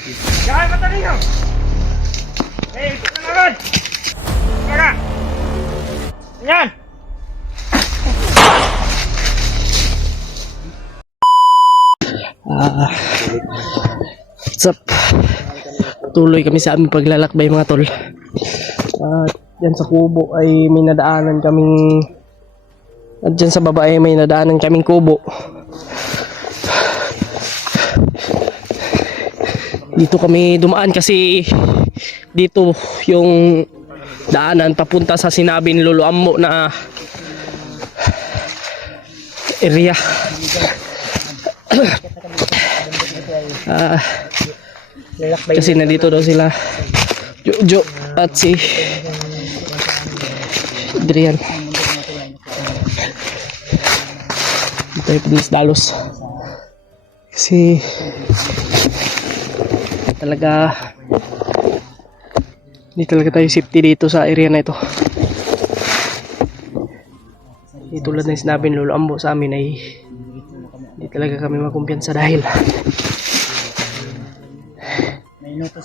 Jangan mata ninyo! Ito na agad! Tara! Yan! What's up? Tuloy kami sa aming paglalakbay mga tol. At yan sa kubo ay may nadaanan kaming, at dyan sa baba ay may nadaanan kaming kubo. Dito kami dumaan kasi dito yung daanan papunta sa sinabi ni Lolo Ambo na area. Kasi nandito daw sila Jojo at si Adrian. Dito yung Pinis Dalos. Kasi talaga hindi talaga tayo safety dito sa area na ito. Di tulad na sinabi ni Lolo Ambo sa amin ay hindi talaga kami makumpiyansa dahil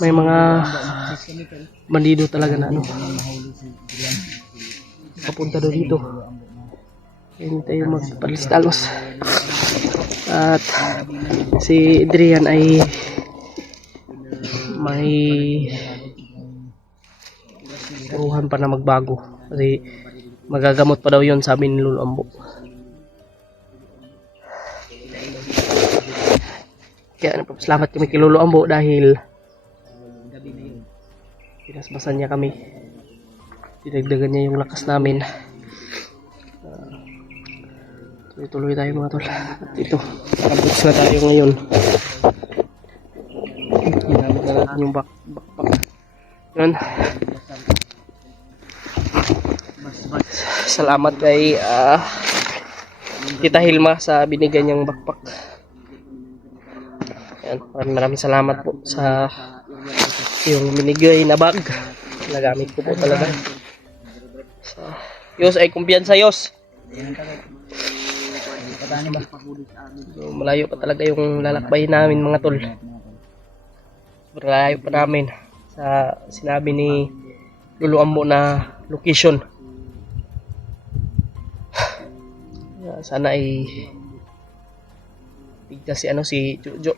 may mga bandido talaga na ano papunta daw dito. Hindi tayo magpalistalos. At si Adrian ay may turuhan pa na magbago kasi magagamot pa daw yun, sabi ni Lolo Ambo. Kaya nagpapasalamat kami kay Lolo Ambo dahil pinasbasan niya kami, dinagdagan niya yung lakas namin. Tuloy-tuloy tayo mga tol. At ito, nakabuts na tayo ngayon. Ginamit na natin yung backpack. Yan. Salamat kay Tita Hilma sa binigay niyang backpack. Yan, maraming salamat po sa yung binigay na bag. Nagamit ko po talaga. Yos ay kumpiyansa Yos. So, malayo pa talaga yung lalakbay namin mga tol. Malayo pa namin sa sinabi ni Lolo Ambo na location. Sana ay bigtas si Jojo.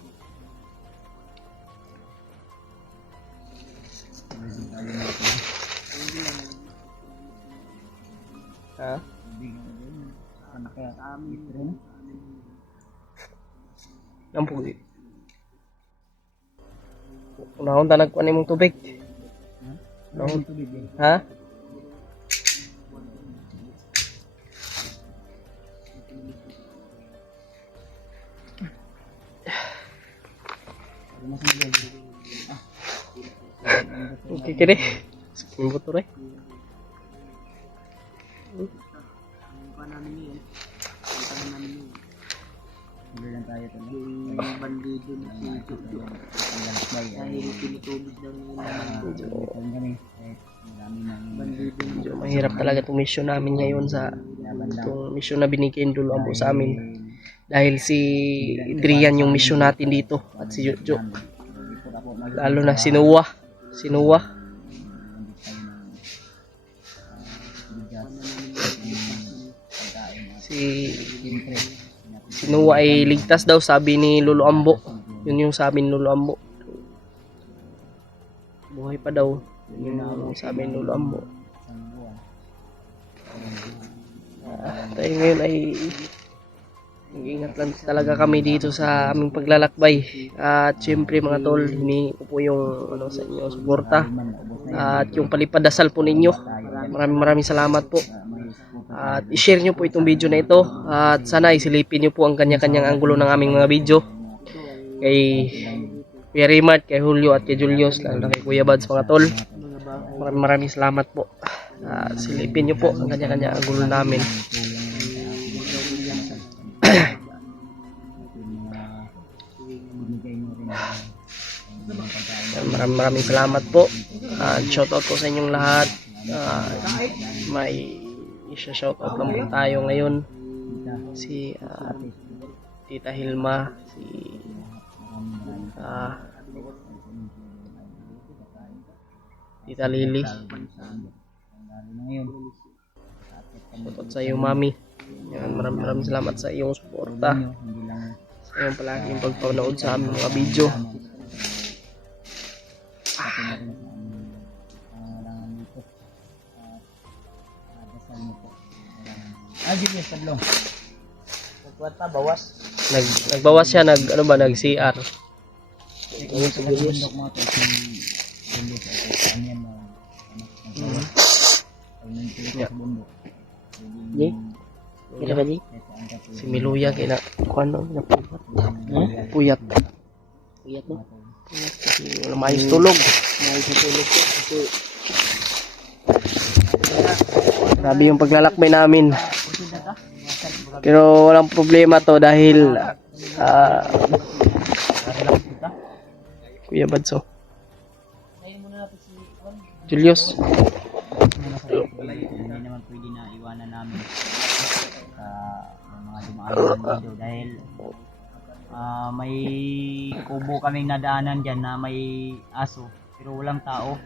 Ha? Anak kaya kami rin. Nampog di. Unahon ta nagkuan imong tubig. Unahon tubig. Ha? Okay kini. Sepuluh motor eh. Yung bandido na si Jojo dahil pinitulog daw Medyo mahirap talaga itong mission namin ngayon sa itong mission na binigay ni Lolo Ambo sa amin dahil si Adrian yung mission natin dito at si Jojo, lalo na si Noah si Noah ay ligtas daw, sabi ni Lolo Ambo. Yun yung sabi ni Lolo Ambo, buhay pa daw. Yun yung sabi ni Lolo Ambo. Tayo ngayon ay mag-ingat lang talaga kami dito sa aming paglalakbay. At syempre mga tol, hiningi ko po yung sa inyo suporta at yung palipad dasal po ninyo. Maraming salamat po. At i-share nyo po itong video na ito at sana isilipin nyo po ang kanya-kanyang anggulo ng aming mga video kay Kuya Rimart, kay Julio at kay Julius, lalo na kay Kuya Bads mga tol. Maraming salamat po. Silipin nyo po ang kanya-kanyang anggulo namin. Maraming salamat po. Shoutout po sa inyong lahat. May isa-shoutout lang po tayo ngayon. Si Tita Hilma, si Tita Lily. Ngayon. Shoutout sa iyo, Mami. Yan, maraming salamat sa iyong suporta. Hindi lang Sa iyong palaging pagpanood sa aming mga video. pati na rin sa aming pangangailangan dito. At dasal mo po. Julius, Tablong. Pagkwata, bawas. Nagbawas siya, nag-CR. Ito sa bundok mo ito, si Julius, ito sa anyan na nagbawas. Pag nagpili ka sa bundok. Di? Kira ba di? Si Miluya kaya na kuano na puyat. Puyat. Puyat no? Puyat kasi wala maayos tulog. Maayos na tulog kasi grabe yung paglalakbay namin. Pero walang problema to dahil Kuya Badso. Julius. Hindi naman pwede na iwanan namin sa mga dumaan dito dahil may kubo kaming nadaanan dyan na may aso pero walang tao.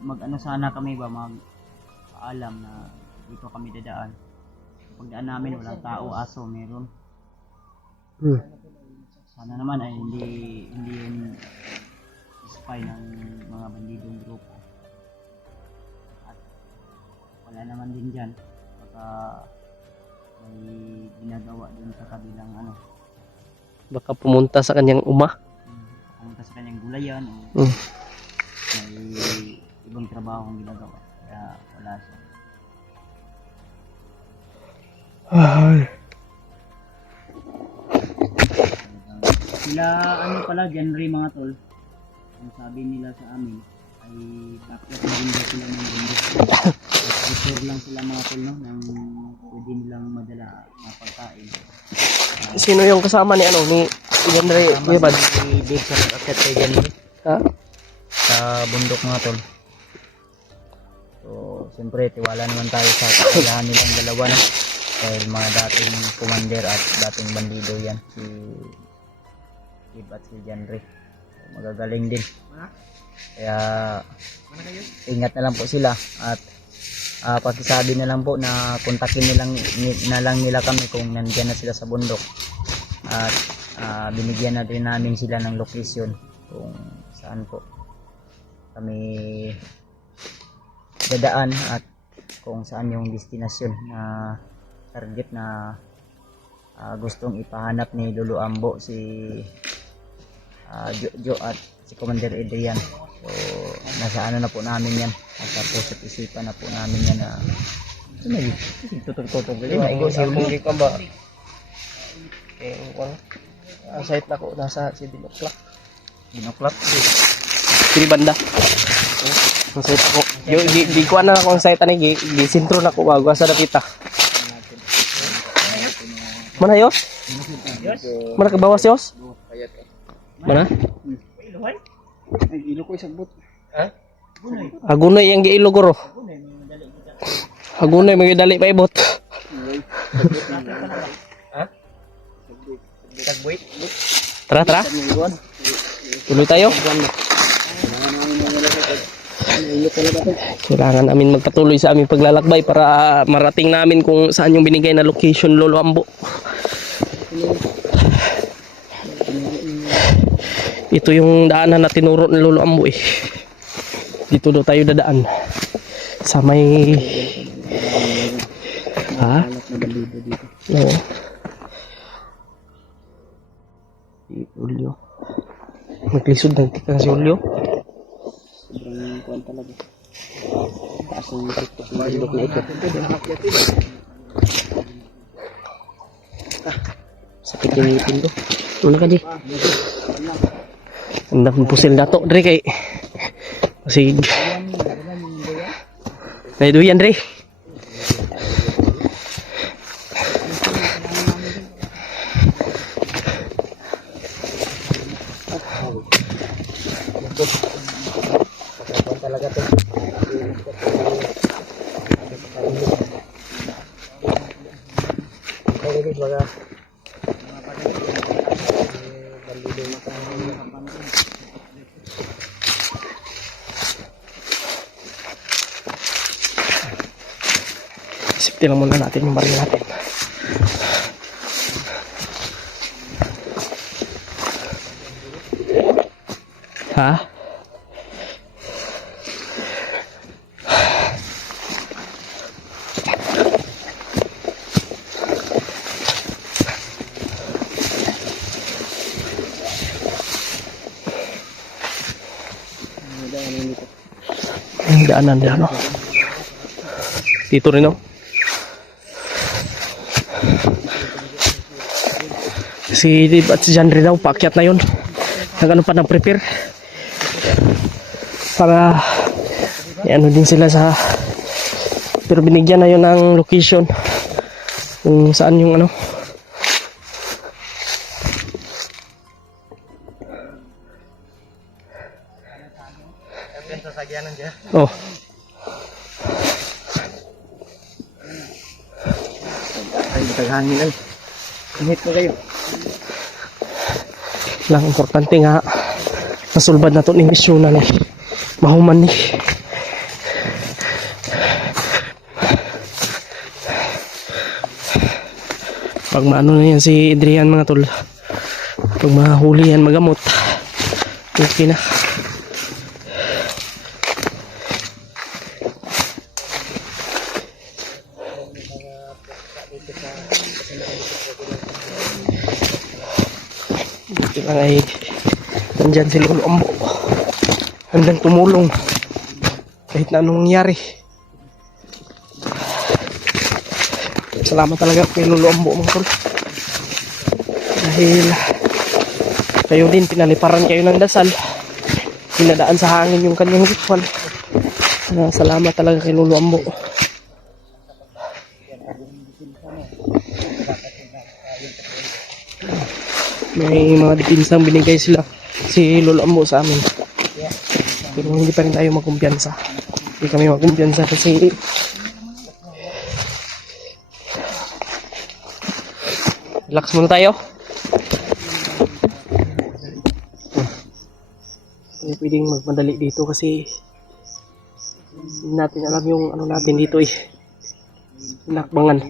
Mag-ano sana kami ba magpaalam na dito kami dadaan. Pagdaan namin walang tao, aso meron. Sana naman ay hindi yun spy ng mga bandidong grupo. At wala naman din dyan. Baka may ginagawa din sa kabilang Baka pumunta sa kanyang pumunta sa kanyang gulayan o may ibang trabaho ang ginagawa. Kaya wala siya. Sila pala genre mga tol. Ang sabi nila sa amin ay bakit na rin daw sila ng bundok. Repair lang sila mga tol no nang pwede nilang madala mapagkain. Sino yung kasama ni ni Genre Kuya Bad? Si Dave sa nag-akit kay genre Ha? sa bundok mga tol. So siyempre tiwala naman tayo sa kakayahan nilang dalawa na. Dahil mga dating commander at dating bandido yan si Dave at si genre. Magagaling din. Kaya ingat na lang po sila at pakisabi na lang po na kontakin na lang nila kami kung nandiyan na sila sa bundok at binigyan na rin namin sila ng location kung saan po kami dadaan at kung saan yung destinasyon na target na gustong ipahanap ni Lolo Ambo si Jojo at si Commander Adrian. So nasa na po namin yan, nasa puso't isipan na po namin yan na tutututog na igo si Uli ka ba? Ang site na ko nasa 7 o'clock. Binoklap Sini banda. Ang site ako. Di ko na ako ang site ani di sentro na ko bago sa dapita. Mana yos? Mana ke bawah yos? Mana? ay ilo ko isang bot. Ha? Agunay yang giilo guro. Agunay magdali pa ibot. Ha? Tagboy. Tara. Tuloy tayo. Kailangan namin magpatuloy sa aming paglalakbay para marating namin kung saan yung binigay na location Lolo Ambo. Ito yung daanan na tinuro ni Lolo Ambo eh. Dito daw tayo dadaan. Sa may... Ha? Oo. Si Julio. Maglisod ng tika si Julio. Sobrang kuwan talaga. Taas ng Bundok na ikot. Sakit yung ngipin ko. Ano ka di? Ang dami pusil na to, Dre, kay masig. Naiduyan, Dre. talaga to. Kaya guys, baga bandido na Tilang muna natin yung baril natin. Ha? Ang daanan dyan, no? Dito rin, no? Si Dave at si John rin daw, paakyat na yun. Nag-ano pa nag-prepare. Para, ano din sila sa, pero binigyan na yun ng location. Kung saan yung ano. Oh. Ay, taghangin. Init na kayo. Lang importante nga nasulbad na to ni misyonan eh. Mahuman ni. Pag maano na yan si Adrian mga tol. Pag mahuli yan magamot. Okay na. Buti lang ay nandyan si Lolo Ambo. Handang tumulong kahit na anong nangyari. Salamat talaga kay Lolo Ambo mga tol. Dahil kayo din pinaliparan kayo ng dasal. Pinadaan sa hangin yung kanyang ritual. Salamat talaga kay Lolo Ambo. May mga dipinsang binigay sila si Lolo Ambo sa amin. Pero hindi pa rin tayo magkumpiyansa. Hindi kami magkumpiyansa kasi relax muna tayo. Hindi pwedeng magmadali dito kasi hindi natin alam yung ano natin dito eh. Nakbangan.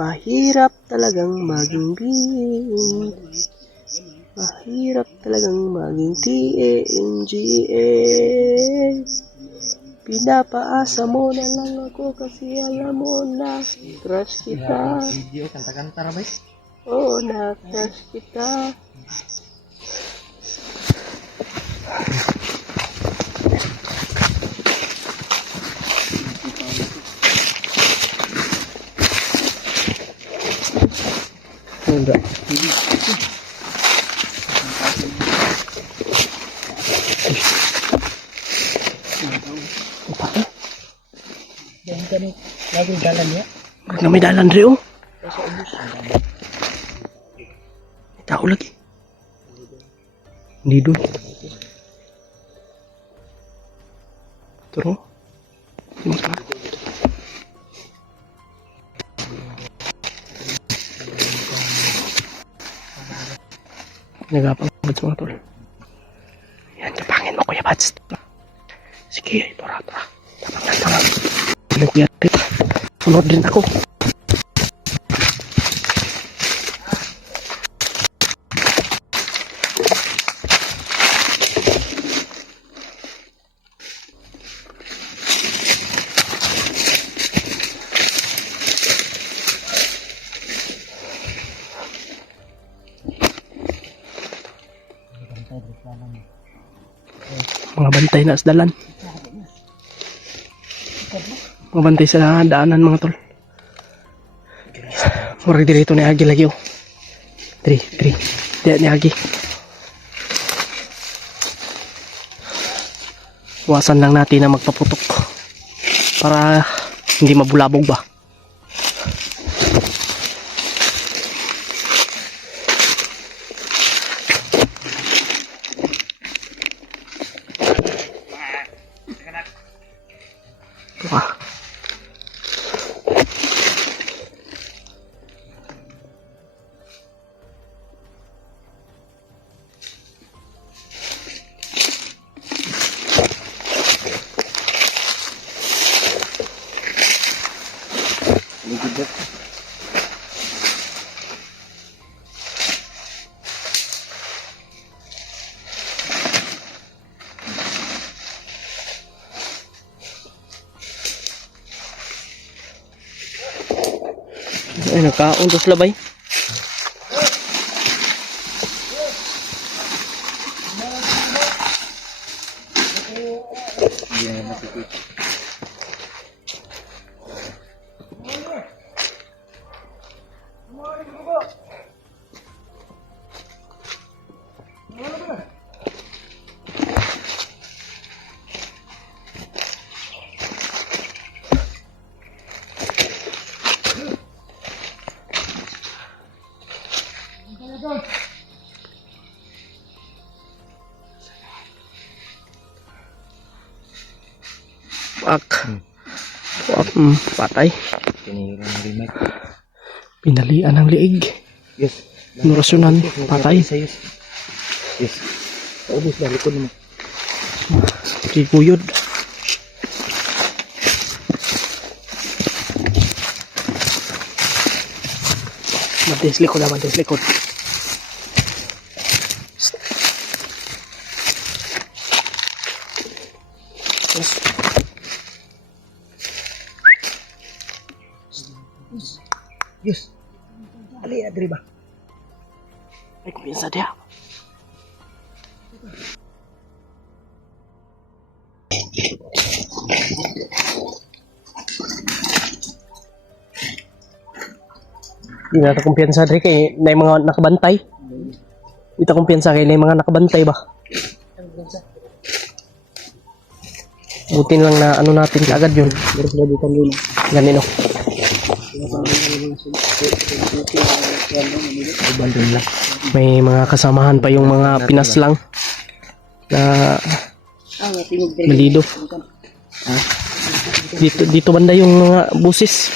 Mahirap talagang maging being. Mahirap talagang maging TNGA. Pinapaasa mo na lang ako kasi alam mo na crush kita. Video, kanta-kanta na ba? Oo, na crush kita. Enggak. Yan kami, lagi dalan ya. Na may dalan rin oh. May tao lagi. Hindi doon. Turo. Nagapang Bads mga tol. Yan, tapangin mo Kuya Bads. Sige, tora. Tapang lang tangan. Ano Kuya Rit? Sunod din ako. Mga bantay na sa dalan. Mga bantay sa daanan mga tol. Murag dirito ni Agi lagi oh. Diri. Diyan ni Agi. Iwasan lang natin na magpaputok. Para hindi mabulabog ba. Wah. Ay, nagkauntos labay. Wak. Wak, patay. Tinira ng remote. Pinalian ng liig. Yes. Nurasunan, patay. Yes. Yes. Ubus na, likod mo. Kikuyod. Matis likod na, matis likod. Yes. Yes. Ali na diri ba? Ay, kumpiyansa dia. Di na ito kumpiyansa diri kay na mga nakabantay. Ito kumpiyansa kay na mga nakabantay ba? Buti lang na ano natin kaagad yun. Ganino. May mga kasamahan pa yung mga Pinas lang na malido. Dito banda yung mga busis.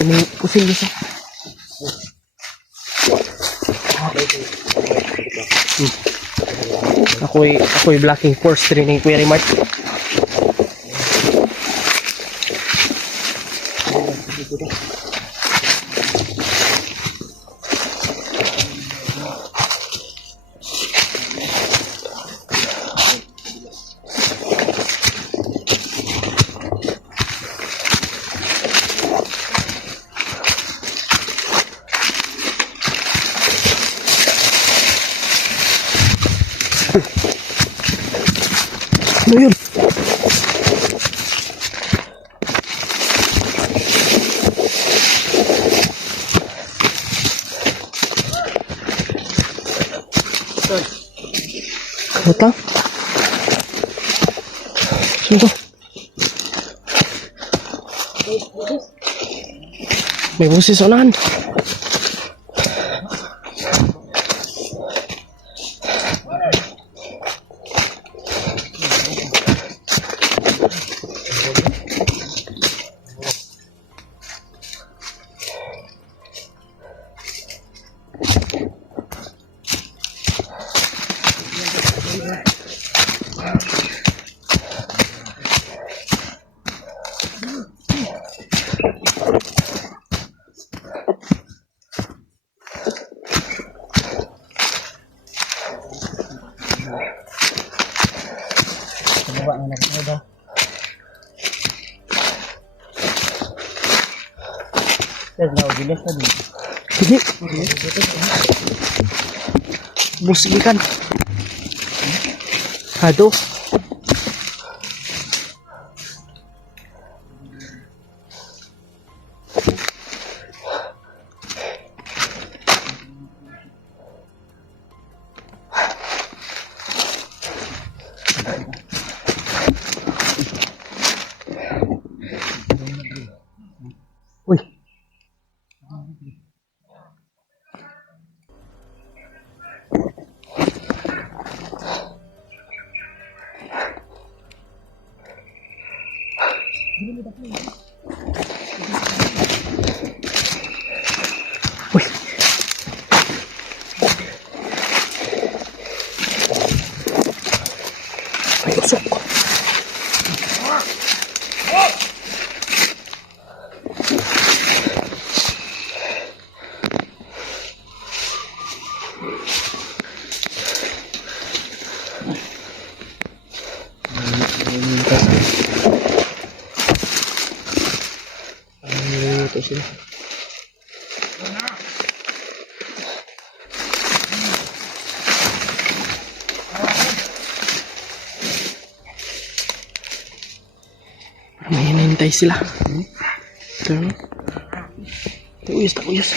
Ini pusing bisa. Ako'y blocking force training Kuya Remark. Ano yun? Ano ta? Sino to? May busis unahan. Baba na nagkada. Daw bilis na din. Hindi. Busikan. Aduh. Uy. Usok. Ito sila. Parang may hinahintay sila. Ito. Takuyos, takuyos.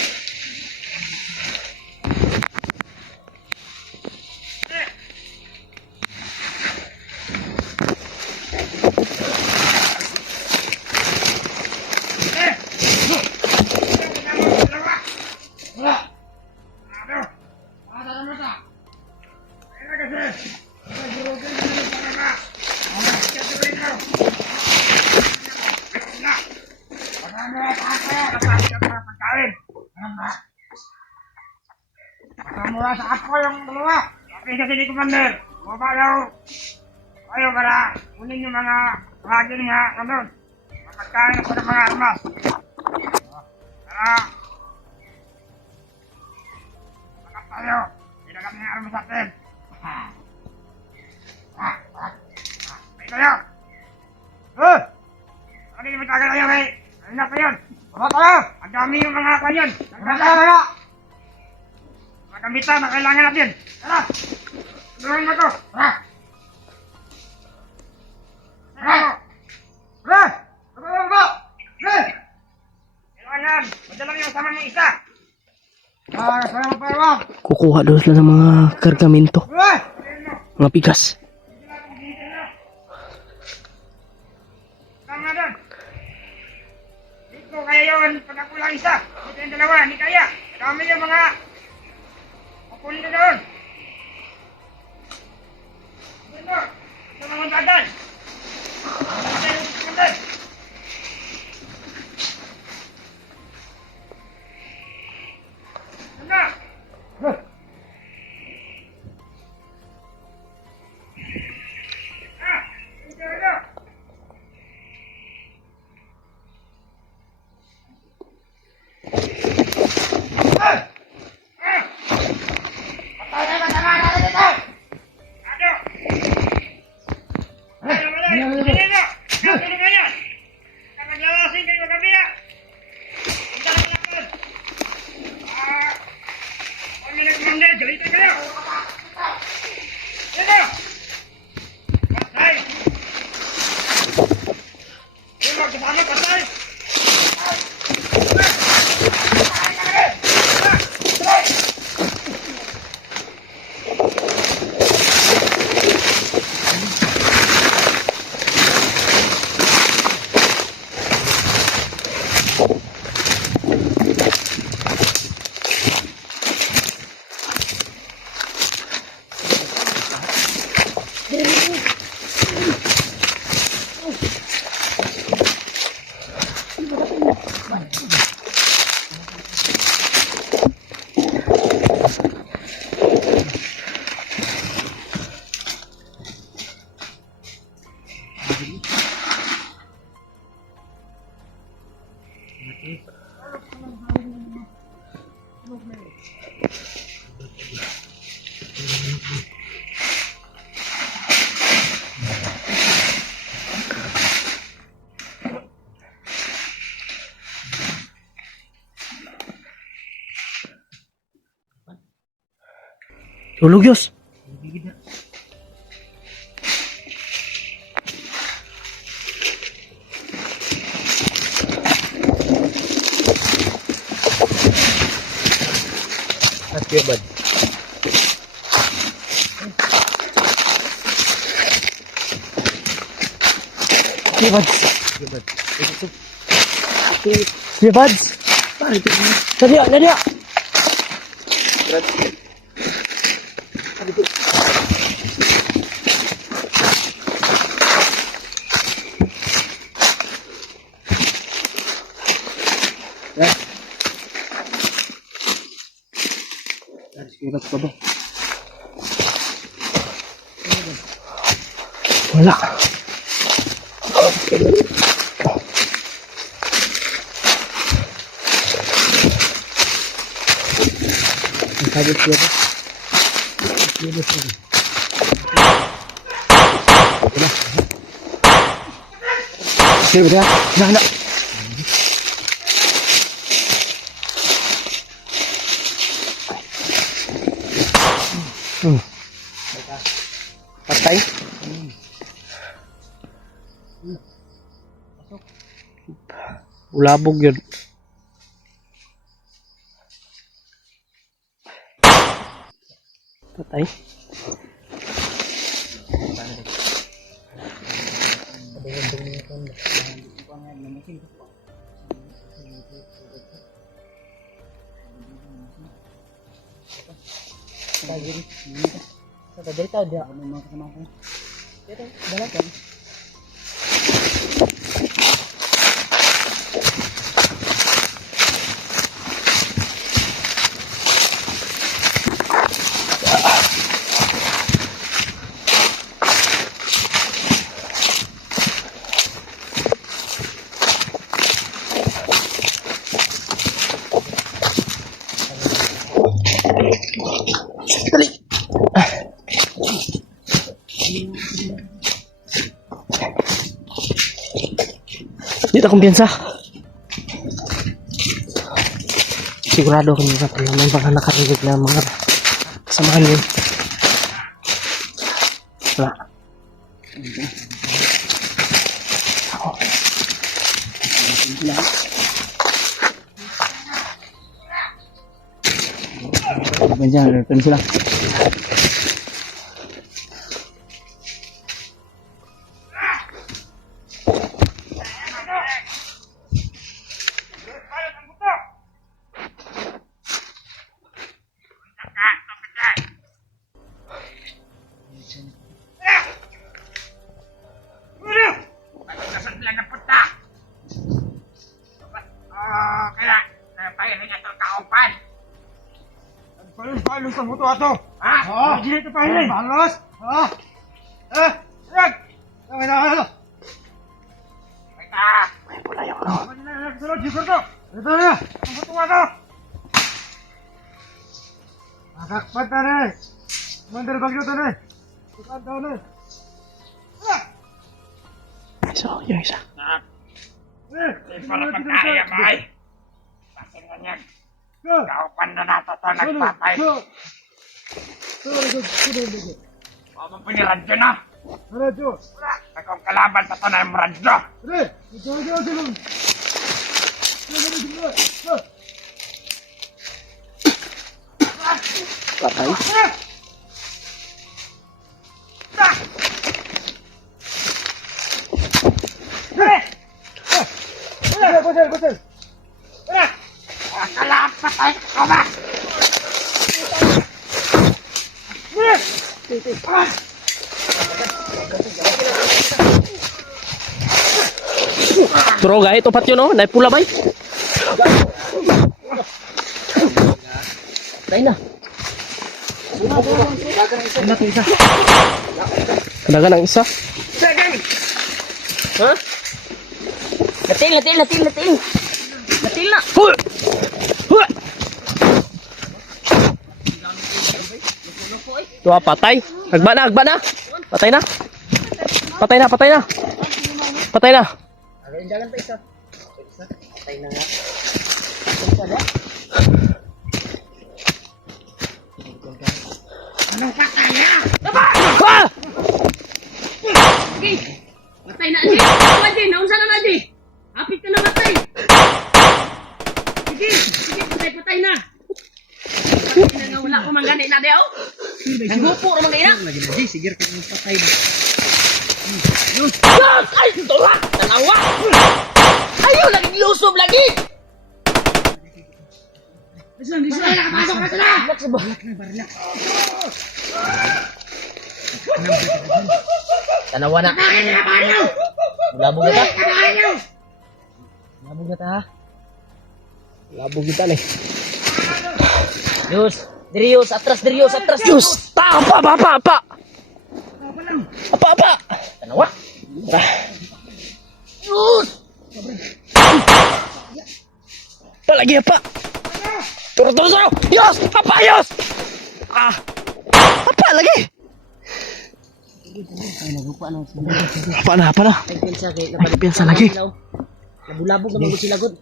Mura sa ako yung dalawa. Sabi kasi ni Commander, baba daw kayo para kunin yung mga bagay nga doon. Mapagkain ako ng mga armas. Para makas tayo. Pinagat ng armas sa atin. May kayo. Ano yung matagal kayo kay? Ano na pa yun? Baba tayo. Ang dami yung mga kanyan. Baba tayo. Magamitan na kailangan natin. Tara! Tulungan mo ito. Tara! Tara! Tara! Tara! Tara! Tara! Kailangan. Madalang yung sama ng isa. Tara! Tara! Kukuha doon sila ng mga kargamento. Mga bigas. Tama doon. Dito kaya yun. Pag ako lang isa. Dito yung dalawa. Hindi kaya. Kami yung mga punta doon! Dito! Sa mga dadan! Punta yung punta! Punta! Punta dito! Tulog Yos. At your bad. Kuya Bads. Your bad. Kuya Bads. Nadia, Nadia. Kuya Bads pa ba? Wala. Ang sagit siya ba? Sige ba? Na. Patay? Ulabog yun. Patay? Dali. Dito kumpiyansa. Sigurado kami sa may baka nakarinig na mga kasamahan yun. Wala. Ako. Ganyan, return sila. Paano sa moto ato? Ha? Hindi ito pa rin. Balos? Ha? Rag! Ano? May pula yung ano. Sunod, Jigor to! Ito na! Ang moto ato! Nakakpat na rin! Mandar bagyo to rin! Tukad daw rin! Isa, yung isa. Hindi pala pagkaya, May! Bakit ganyan? Kaupan na nato ito nagpatay! Huwag mo piniradyo na! Radyo! Akong kalaban pa ito na yung radyo! Patay. Kusil! Kalaban patay ko ba? Bro, gahit upat yun, oh. Naipula ba? Tayo na. Kadagan ang isa. Ha? Latil na. Huy! Huy! Tuwa, patay. Agba na. Patay na. Jalan pa isa. Patay na nga. Anong pataya? Ha! Sige. Patay na, Adi. Adi, naunsa na, Adi. Hapit ka na matay. Sige, patay na. Patay na, wala ko manggani na, Adi, oh. Naghupo naman kayo na. Sige, patay na. Yes! Ay, tula! Tanawa! Ayaw, laging lusob lagi! Listen! Nakapasok na sila! Tanawa na! Labog na ta? Labog na ta, ha? Labog kita nih. Diyos! Dirios! Atras! Diyos! Pa! Apa, apa? Tanawa. Ah. Apa lagi apa? Turun turun turun. Yos, apa Yos? Ah, apa lagi? Apa na? Apa na? Nagpinsa kay Nagpinsa lagi. Labulabog naman ko sila gud.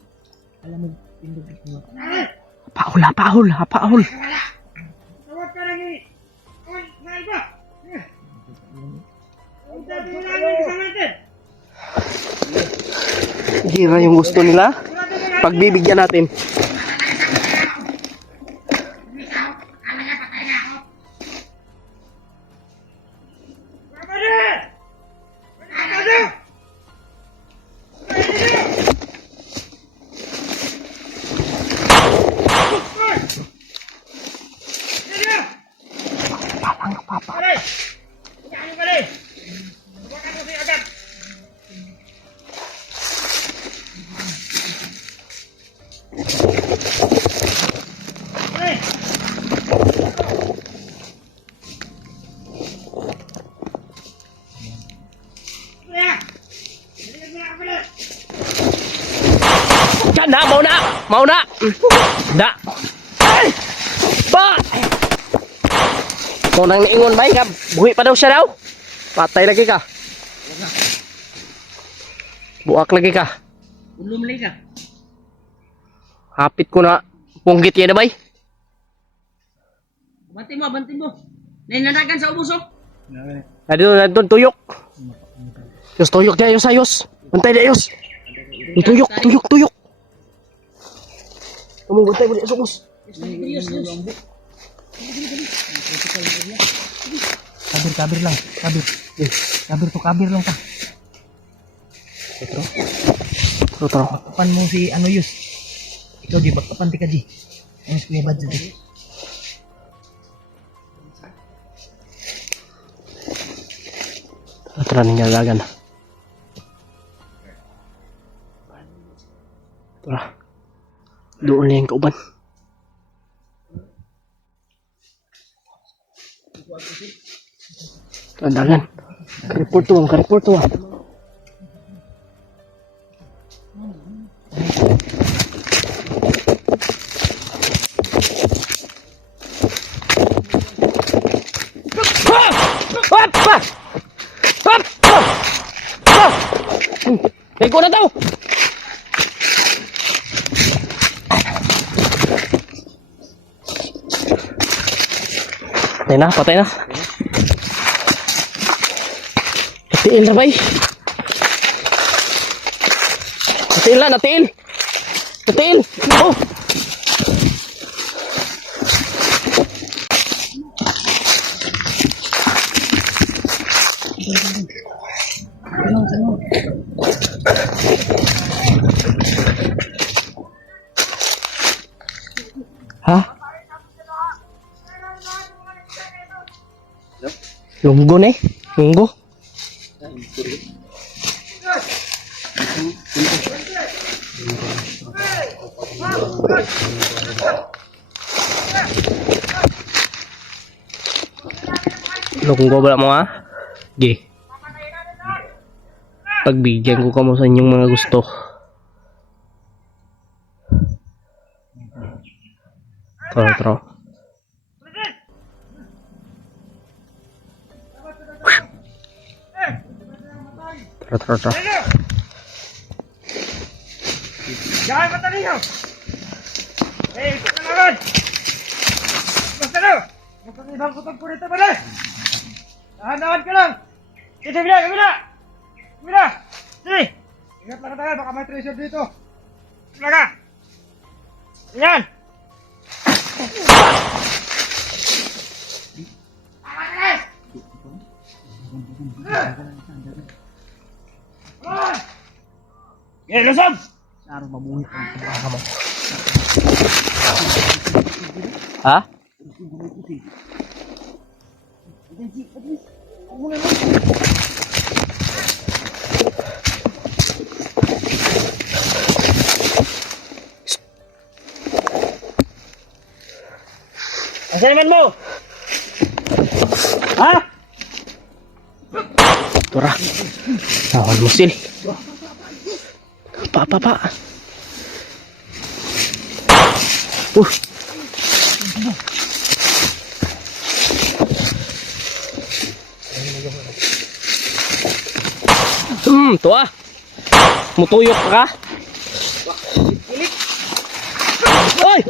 Paul, Paul, Paul. Tawag ka lang eh. Oy, naiba. Ang sabi nila sa natin. Gira yung gusto nila. Pagbibigyan natin. Yan na, mau na. Da. Ay! Ba! Kung nang niingon ba, ka, buhi pa daw siya daw. Patay lagi ka. Buak lagi ka. Ulum lagi ka. Hapit ko na. Punggit yan na bay. Banti mo. Nainanagan sa ubos oh. Nandun, tuyok. Yos, tuyok niya, Yos, ayos. Bantay na, Yos. Tuyok. Kamu bantay mo na, Yos. Kabir lang. Kabir lang ta. Tro. Kapan mo si ano Yus? Ikaw di ba kapan ti ka di? Ang kuya bad di. Tara ninyo lagan. Tara. Doon niya yung kauban. Tandangan. Kareport to. Ego na daw. Patay na. Natiil na ba eh? Natiil. Oh! Ha? Lunggo na eh. Lunggo. Lunggo ba mo ha? Gi. Pagbigyan ko kamo sa inyong mga gusto. Tro. Jangan mata ninyo. Ikut na naman. Basta na. Magpapibang kutog ko rito ba na? Dahan-dahan ka lang. Kabila. Sige. Ingat lang tayo, baka may treasure dito. Kabila ka. Yan. Lusog! Araw mabuhay ang trabaho mo. Ha? Asa naman mo? Ha? Tura. Nawan mo sil. Pa. Tuwa. Mutuyok ka. Oy!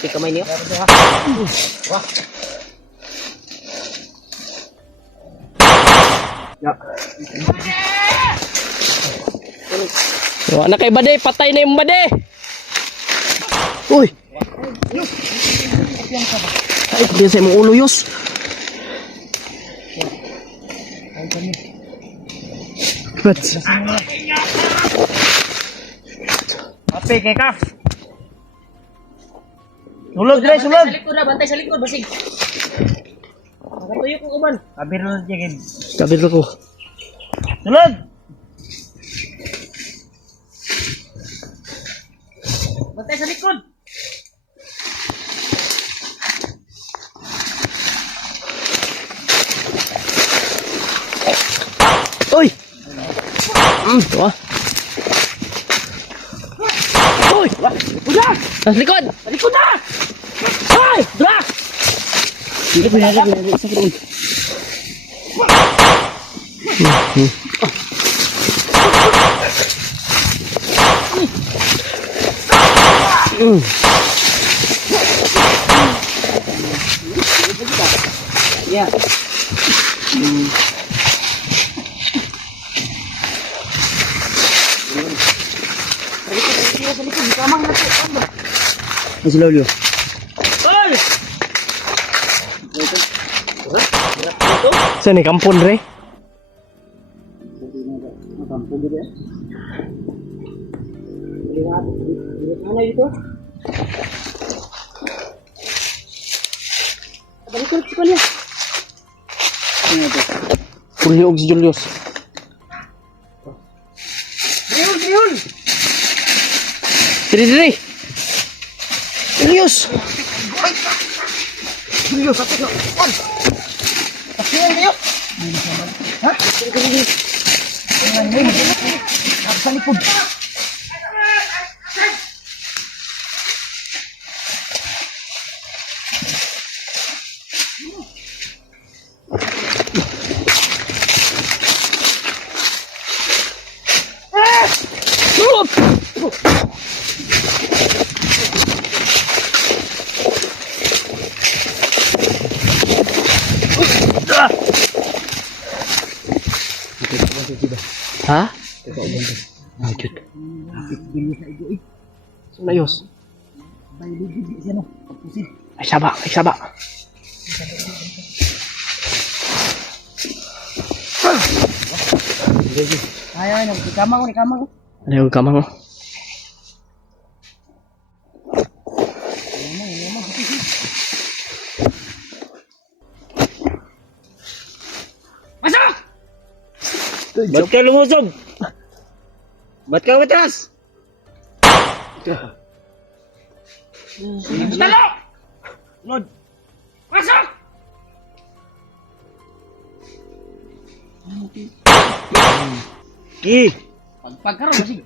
Iti kamay niyo. Wala na kay Bade, patay na yung Bade. Uy. Ay, diyan sa imong ulo, Yus. Ba't? Ape, kay ka. Sulod, Dre, sulod. Sa likod na, bantay sa likod, basig. Nakatuyo kong uban. Kabiro na dyan. Kabit ko. Sulod! Bantay sa likod. Uy! Tuwa. Uy! Udah! Sa likod! Sa likod na! Uy! Dra! Hindi ko pinagay sa likod. Yeah. Mas lolo. Tol! Saan ni kampon re? Ano ito? Balik ulit ko niya. Pulyog si Julius. Ayun! Diri. Julius. Ha? Lanjut. Layos. Ay saba. Ayo, di kamang ko. Ano yung kamang mo? Masuk! Ba't ka lumusob? Ba't ka matras? Talo! Sulod! Masuk! Ki! Pagkaroon, basig.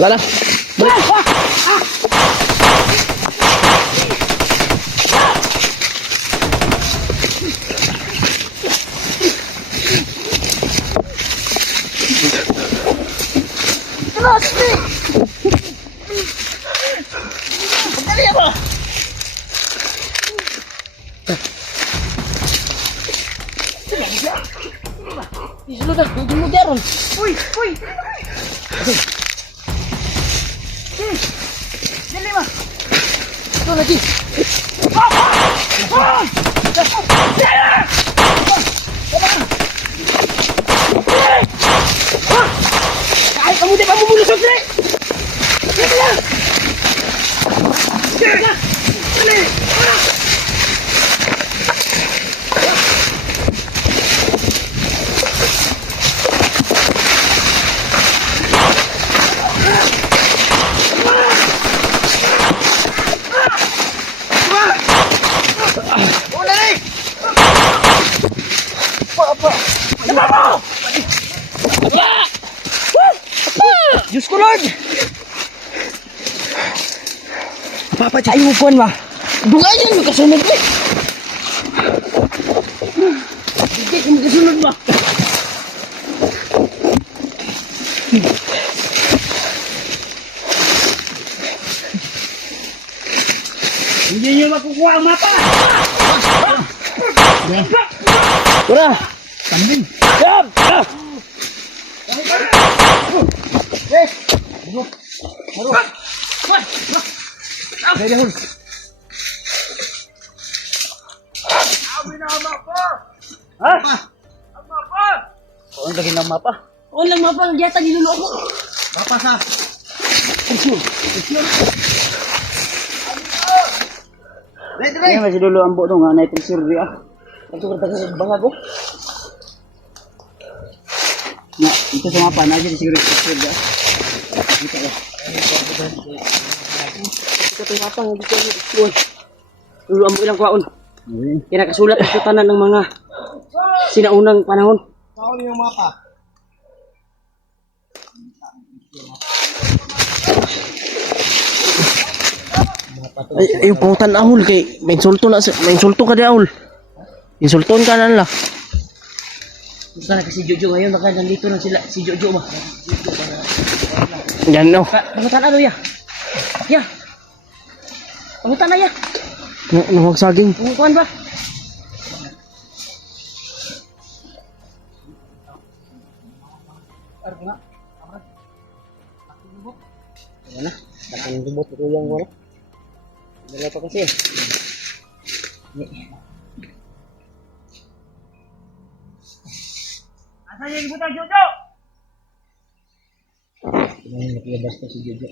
Wala na. Balik. Dali ba? Isulod na, hindi mo daron. Uy! Dali ba? Ito lagi. Ay, kamu di pa mumulusot, Dre! Dali na! Dali! Diyos ko, Lord! Papa, tayo mo puan ba? Dungay yan, magkasunod ba? Dikit, magkasunod ba? Hindi niyo makukuha ang mapa! Tara! Kambing! Yab! Ready, Hul. Ha? Ang lagi ng mapa. Walang mapa, ang diyata nilulo ako. Mapa sa. Ini masih dulu ambok dong, naik pensur dia. Ito ka taga sa bangag ko. Nah, itu sama apa aja di sini pensur dia. Ito yung mapa, hindi ko yung lulo ang ilang kwaon. Kaya nakasulat ito tanan ng mga sinaunang panahon. Saan yung mapa? Ay, yung pautan ahol kay may insulto ka di ahol. Insulton ka na nila. Gusto na kasi Jojo ngayon, baka nandito na sila, si Jojo ba? Yan no. Pangutan ano ya? Ya! Pangutan na ya! Huwag saging. Pangutan ba? Wala, bakang lubot ito yung wala. Wala pa kasi. Asan yung ibutan, Jojo? Ngayon, nakilabas pa si Jojo.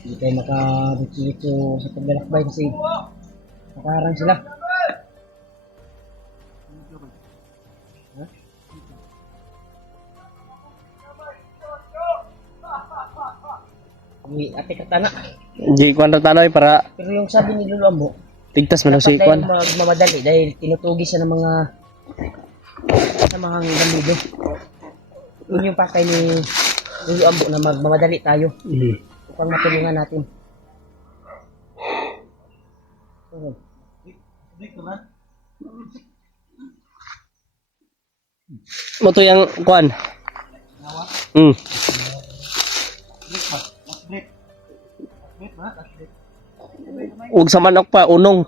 Hindi tayo makabutsilito sa paglalakbay kasi nakaharang sila. Ni ate katana. Di kwan ra tanoy para Pero yung sabi ni Lolo Ambo, tigtas man si dapat kwan. dahil magmamadali dahil tinutugi siya ng mga bandido. Yun yung pakay ni Lolo Ambo na magmamadali tayo upang matulungan natin. Mo to yang kwan. Huwag sa manok pa, unong.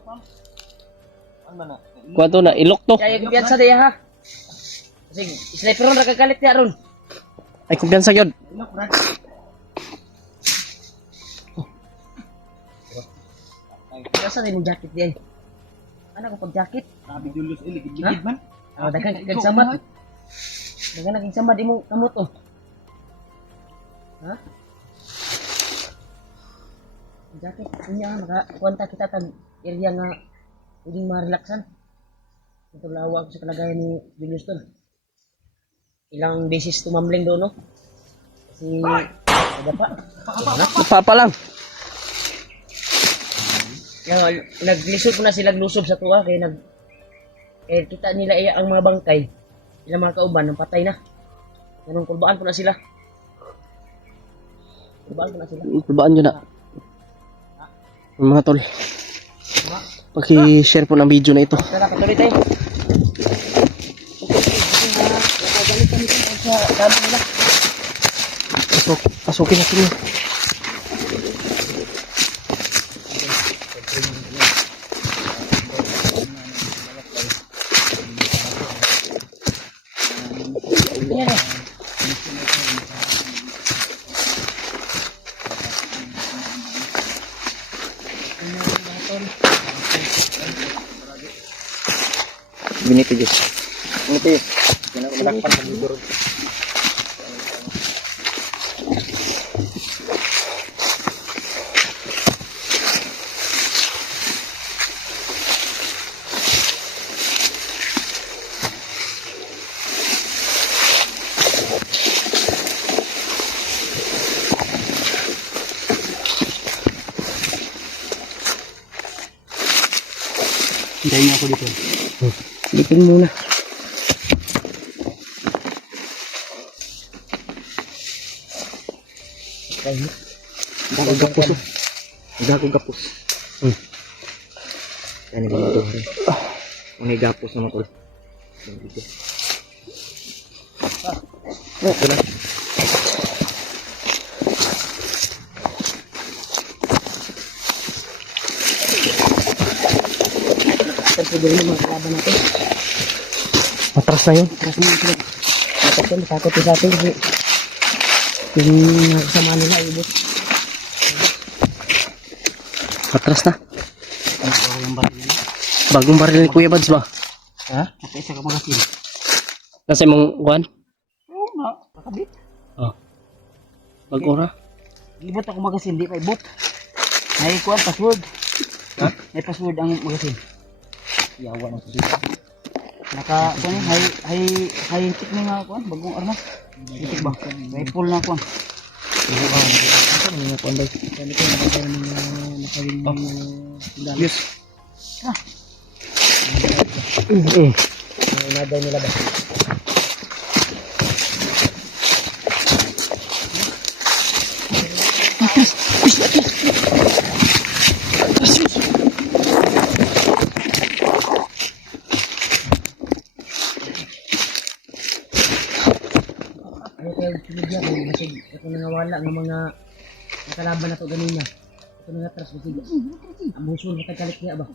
Kuha to na, ilok to. Kaya kumpiyansa diya ha. Kasi sniper ron nakakalit niya ron. Ay, kumpiyansa yun. Kumpiyansa din yung jacket diyan. Ano ko pag jacket? Sabi dulu sa ligid man. Dagan kagsamad. Dagan naging samad imong kamot oh. Ha? Jacket niya makakuwanta kita tag area nga pwedeng ma-relaxan. Ito lawa ako sa kalagayan ni Julius Ton. Ilang beses tumambling doon, no? Kasi nadapa. Papa lang. Kaya naglisod ko na sila lusob sa tuwa kaya kita nila iya ang mga bangkay. Ilang mga kauban ng patay na. Ganun kulbaan ko na sila. Kulbaan ko na sila. Kulbaan yun na. Mga tol. Paki-share po ng video na ito. Tara, patuloy tayo. Sa dami nila. Pasukin natin yun. Binito Diyos. Binito Diyos. Malakpan sa biguro. Hintayin niyo ako dito. Lipin muna. Dago gapos. Dago gapos. Yan yung dito. Mga gapos na matol. Dito. Ito na. Pwede rin mga kalaban natin. Matras na yun. Atras naman sila. Dapat yan, takot sa atin kasi yung nakasama nila, ibot. Matras na. Yung baril nila. Bagong baril ni Kuya Bads ba? Ha? Nakaisa ka magasin. Nasa mong kuhan? Oo nga, kakabit. Oh. Bag-ora? Ibot ako magasin, di pa ibot. May kuhan, password. Ha? May password ang magasin. Yawa na sa dito. Naka, kuhan yun, high tech na nga kuhan, bagong arma. Itik ba? May full na kuhan. Ano nga kuhan ba? Kaya ko nakagaya ng nakawin ng sundalo. Yes. Ah, naday nila ba? Ano kayo sinigya ko? Kasi ito nangawala ng mga nakalaban na ito ganina. Ito nga atras. Kasi ang musul matagalit niya ba?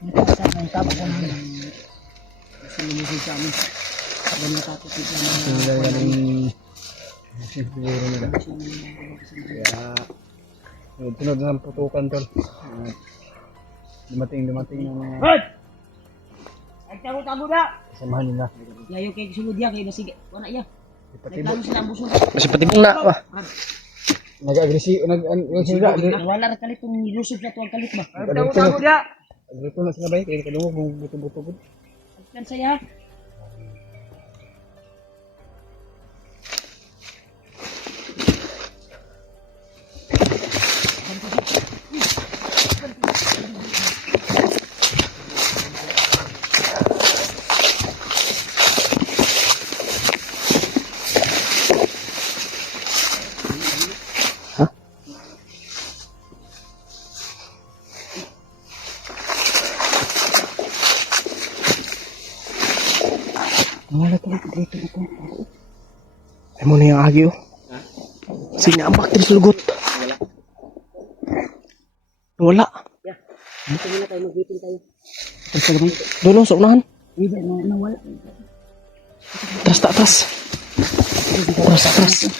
Nakaasa ng tabo ko naman. Kasi lumusin sa amin. Ganun natakot ito ng mga Siguro nila. Kaya sunod na ang putukan tol. Dumating ng mga Hoy! Ay, tago-tago na! samahan nila. Yayo kay sulod ya kay basig. Wala ya. Ipatibok. Nagplano sila ang buso. Kasi pati mong na ba? Nag-agresibo, nag-sila. Wala ra kalit tong nilusog na tuwag kalit ba? Tago-tago na. Agresibo na sila ba? Kaya kadungog kung buto-buto ko. Kan saya. Wala talaga dito ito. Ay mo na yung agi oh. Sinambak din sa lugot. Wala. Ito muna tayo mag-meeting tayo. Doon sa unahan. Hindi na nawala. Atras. Atras.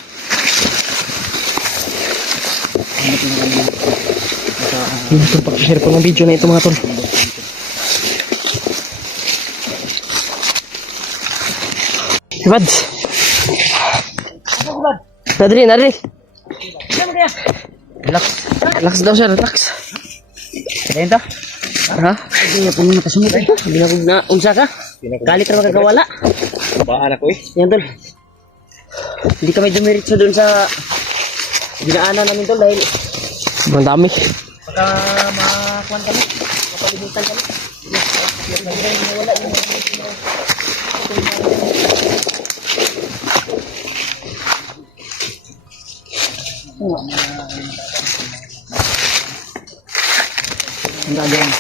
Ito pag-share po ng video na ito mga tol. Bads. Nadali. Relax. Relax daw siya, relax. Kaya ito? Ha? Hindi po muna kasunod ito. Binabog na unsa ka. Galit na magkakawala. Baan ako eh. Yan tol. Hindi kami dumiritso doon sa dinaanan namin tol dahil Ang dami. baka makuhan kami. Mapalibutan kami. Wala yung ang gagawin.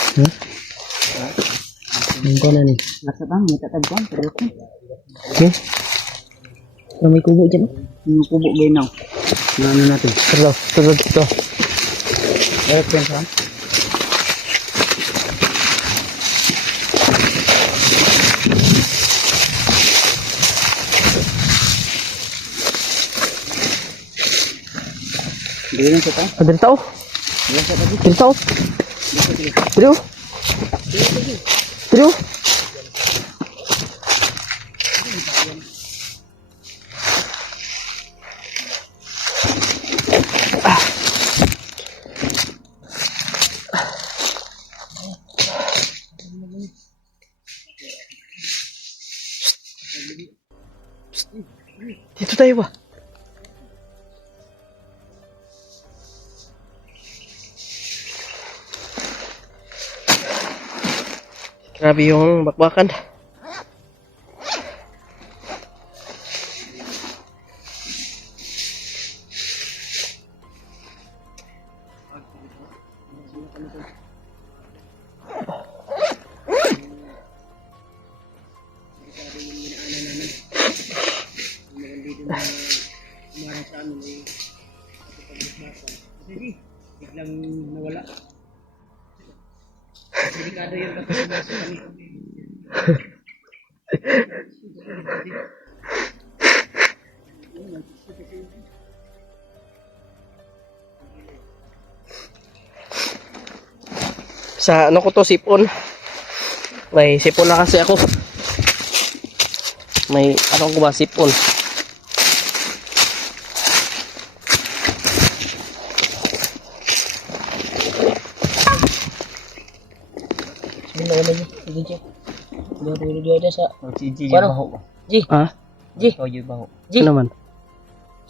Ang ko na ni. Nasa bang, may tatagpuan. Pero okay. Okay. Pero may kubo dyan. Yung kubo ginaw. Ano natin? Ito. Direct yan saan? Hindi rin sa tayo. Ada tao. Ada tao. Trio. Trio. Dito tayo ba? Grabe yung bakbakan. Biglang nawala. Delikado yun kasi pumasok kami. Sa ano ko to, sipon. May sipon na kasi ako. May ano ko ba, sipon. Sino na niya? Sige, G. Dito sa... Si G Ano? baho. G. Ha? G. Ikaw yung baho. G. Ano naman?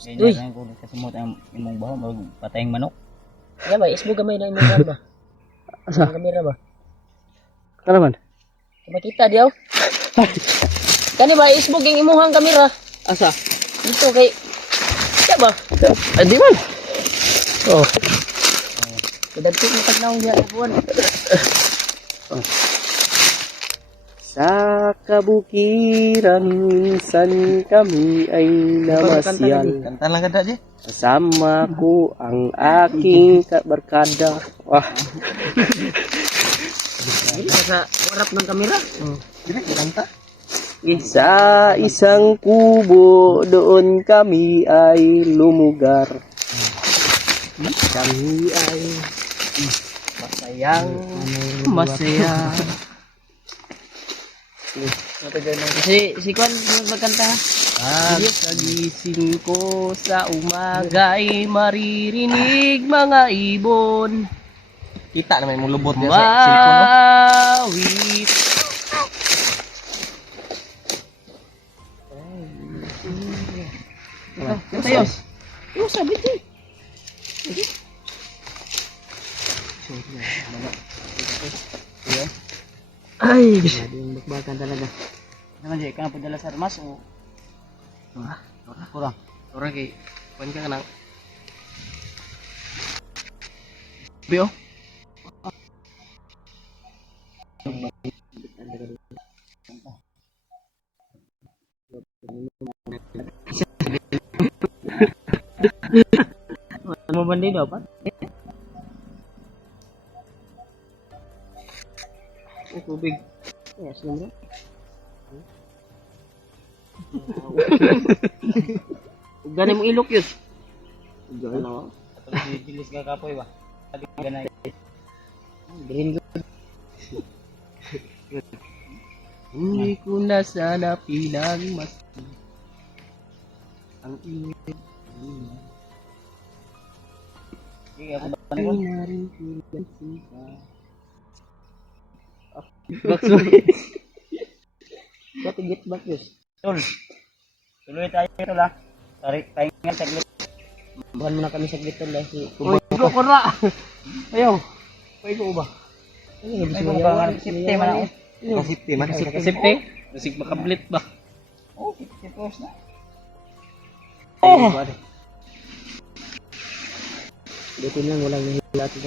Uy. Ganyan ko kasi mo tayong imong baho. Patayang manok. Yan ba? Isbo gamay na imong ba? Asa? Kamera ba? Ano naman? Makita diyaw. Kani ba isbo ging imuhang kamera? Asa? Dito kay... Siya ba? Di man. Oh. Kadagto mo tagnaong diya. Buwan. Sa kabukiran minsan kami ay namasyal. Kanta lang kada G. Kasama ko ang aking barkada. Wah. Dili sa warap ng kamera. Dili kanta. Sa isang kubo doon kami ay lumugar. Kami ay masaya. Si Kwan magkanta ha. Pagkagising ko sa umaga'y maririnig mga ibon. Kita naman yung lubot niya sa cellphone no. Mawit. Tayo. Yo sabi ti. Ay, Yung bakbakan talaga. Naman G, ka na padala sa armas o? Kurang. orang kay kuan ka nang. Bio. Mo bandi daw pa? Tubig. Yes, lumra. Gani mo ilok yun. Ano? Bilis ka kapoy ba? Sabi ka na. Green Hindi ko na sana pinagmas ang ingay. Sige, ako ba Ay na ko? narin pinagsinta. Baksoy. Dati get back yus. Tol. Tuloy tayo ito la. Tarik tayo nga saglit. Bukan muna kami saglit tol dahil Uy, go ko na. Ayaw. Pwede ko ba? Ay, hindi Ay, siya kung mayawan. safety man ako. Kasipte man. Kasipte? Kasip makablit ba? Oh, 50 pesos na. Oh! Dito lang, walang nahihilati.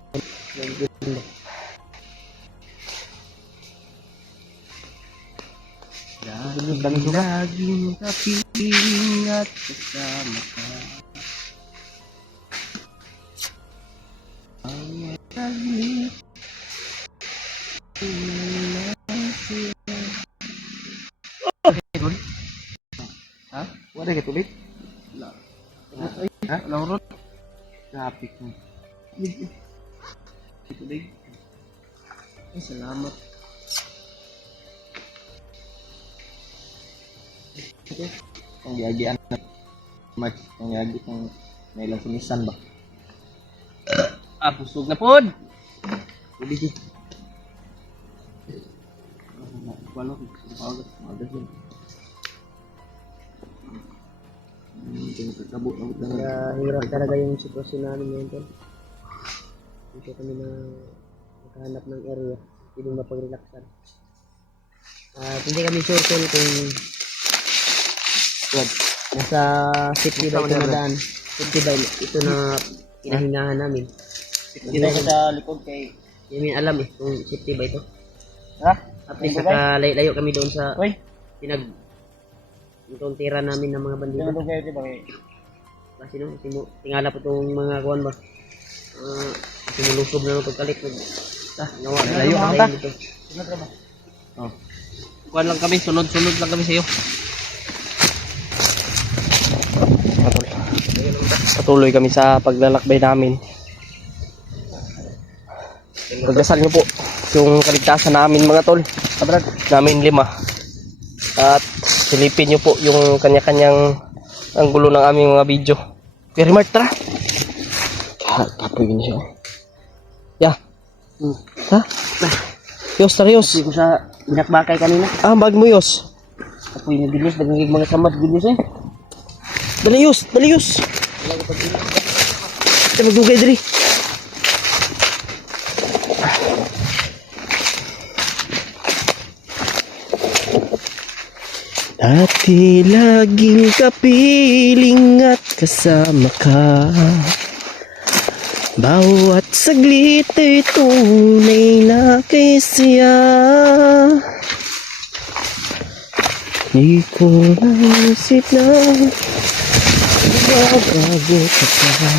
laging kapiling at kasama ka. Ang taglit ha? Wala ka tulit? Ha? Walang rot. Traffic mo. Tulig. Ay, salamat. Ang giagian na match. Ang giagi kung nailang sinisan ba? Busog na pod. Pwede si. Wala ko. Magas yun. Tingin kakabo. Kaya hirap talaga yung sitwasyon namin ngayon, tol. Dito kami na nakahanap ng area, pwedeng mapag-relaxan. At hindi kami sure, tol, kung nasa safety ba ito na daan. Safety ba ito na pinahingahan namin. Hindi ka sa likod kay... Hindi namin alam kung safety ba ito. Ha? At least nakalayo kami doon sa Uy! tira namin ng mga bandido. Sino doon kayo diba? Kasi no, tingala po itong mga kuwan ba. Sinulusob na ng pagkalik. Nawa, Layo na ka. dito. Kuhan lang kami, sunod-sunod lang kami sa iyo. Patuloy kami sa paglalakbay namin. Pagdasal niyo po yung kaligtasan namin mga tol. Namin 5. At silipin niyo po yung kanya-kanyang anggulo ng aming mga video. Very much, tara. Kapoy gini siya. Ya. Ha? Yos, tara yos. Hindi ko sa binakbakay kanina. Bag mo yos. Apoy na gilis, nagiging mga samad gilis eh. Dali yos, dali yos. Kita magdugay diri. Dati laging kapiling at kasama ka. Bawat saglit ay tunay na kaysiya. Di ko naisip na magbabago ka pa.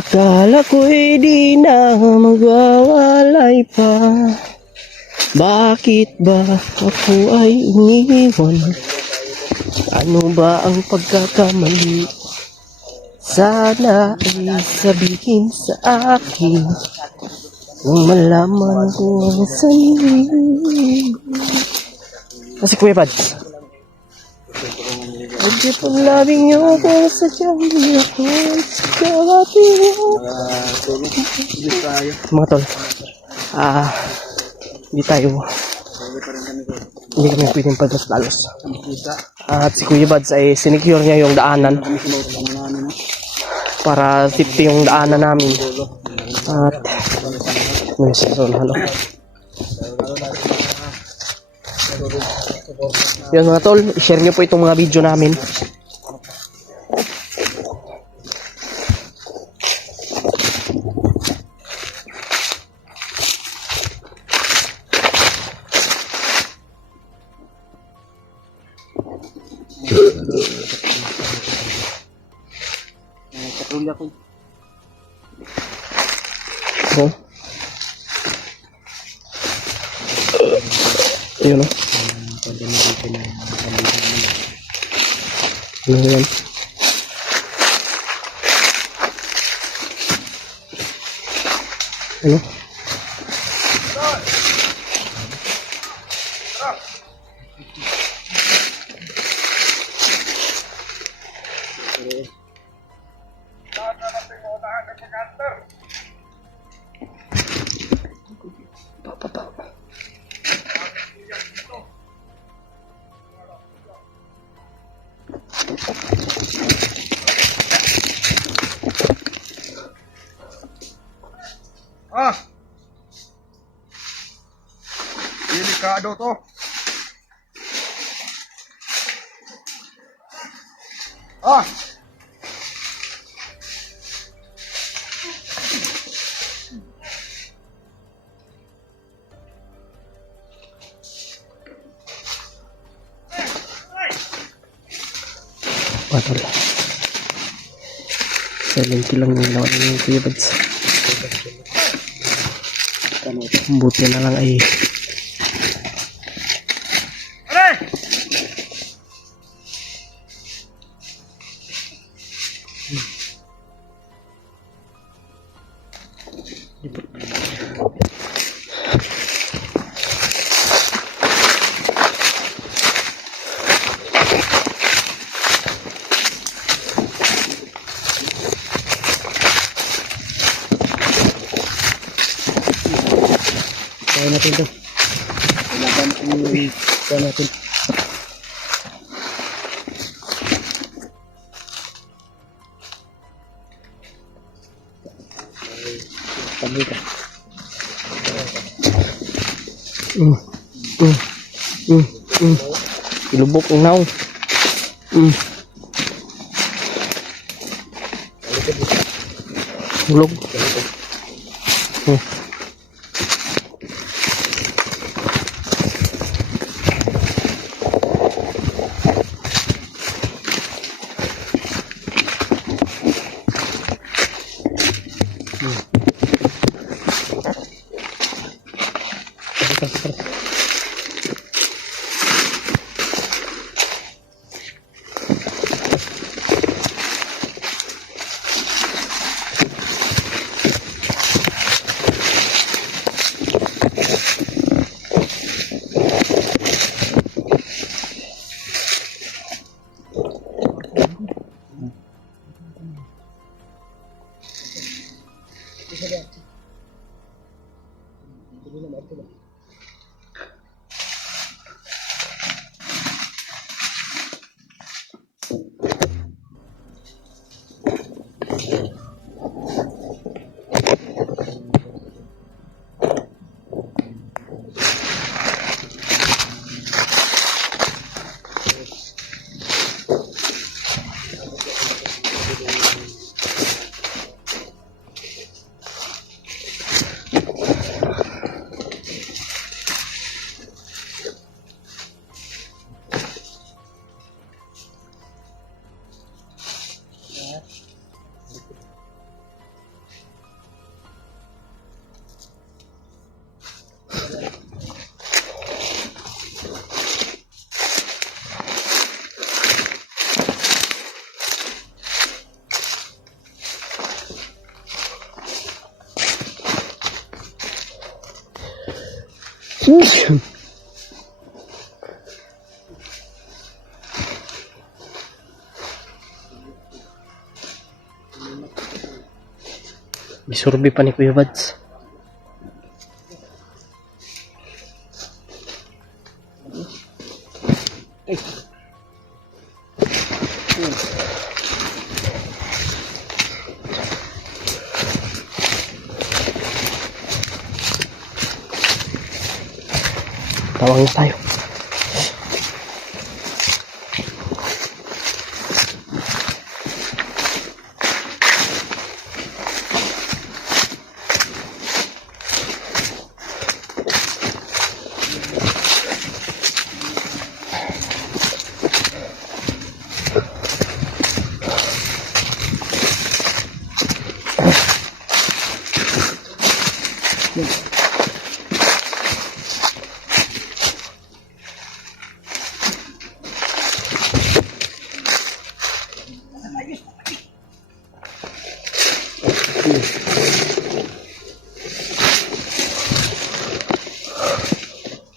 Akala ko'y di na magwawalay pa. Bakit ba ako ay iniwan? Ano ba ang pagkakamali? Sana ay sabihin sa akin kung malaman ko ang sarili. Kasi Kuya Pads, I keep on loving you kung sadyang di ako sakawati mo. Mga tol, hindi kami pwedeng pagdasalos. At si Kuya Bads ay sinecure niya yung daanan para safety yung daanan namin. At yun mga tol, i-share nyo po itong mga video namin. Katrolya ko. Ayun o. Ano yan? Ano? Delikado to. Mga tol. Silent lang yung lawan ng Kuya Bads. Buti na lang ay Aray! Kaya natin to. Kailangan kaya natin. Tabi ka. ilubok ang naong. Hulog. Isurbi pa ni Kuya Bads. Tawagin na tayo.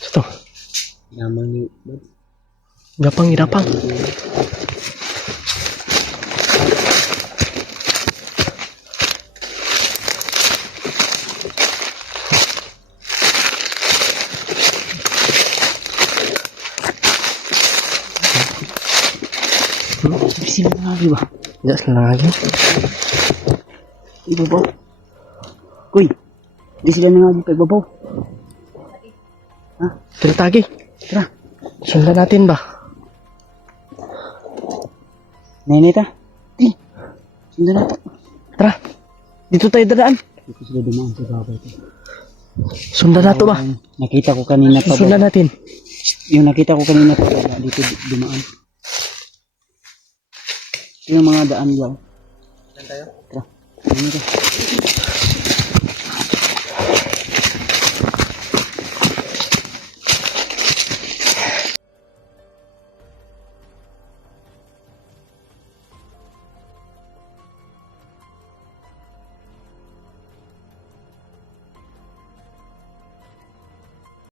Ito. Naman ni Bads. Gapang, gapang. Sila na lagi ba? Diyan sila lagi. Ibabaw. Kuy, di sila na lagi pa ibabaw. Ha? Tara tagi. Tara. Sundan natin ba? Neneta. Sundan natin. Tara. Dito tayo dadaan. Dito sila dumaan sa babaw ito. Sundan nato ba? Nakita ko kanina pa. Sundan natin. Yung nakita ko kanina pa. Dito dumaan. Ito yung mga daan dyan. Saan tayo? Tara. Ayun ito.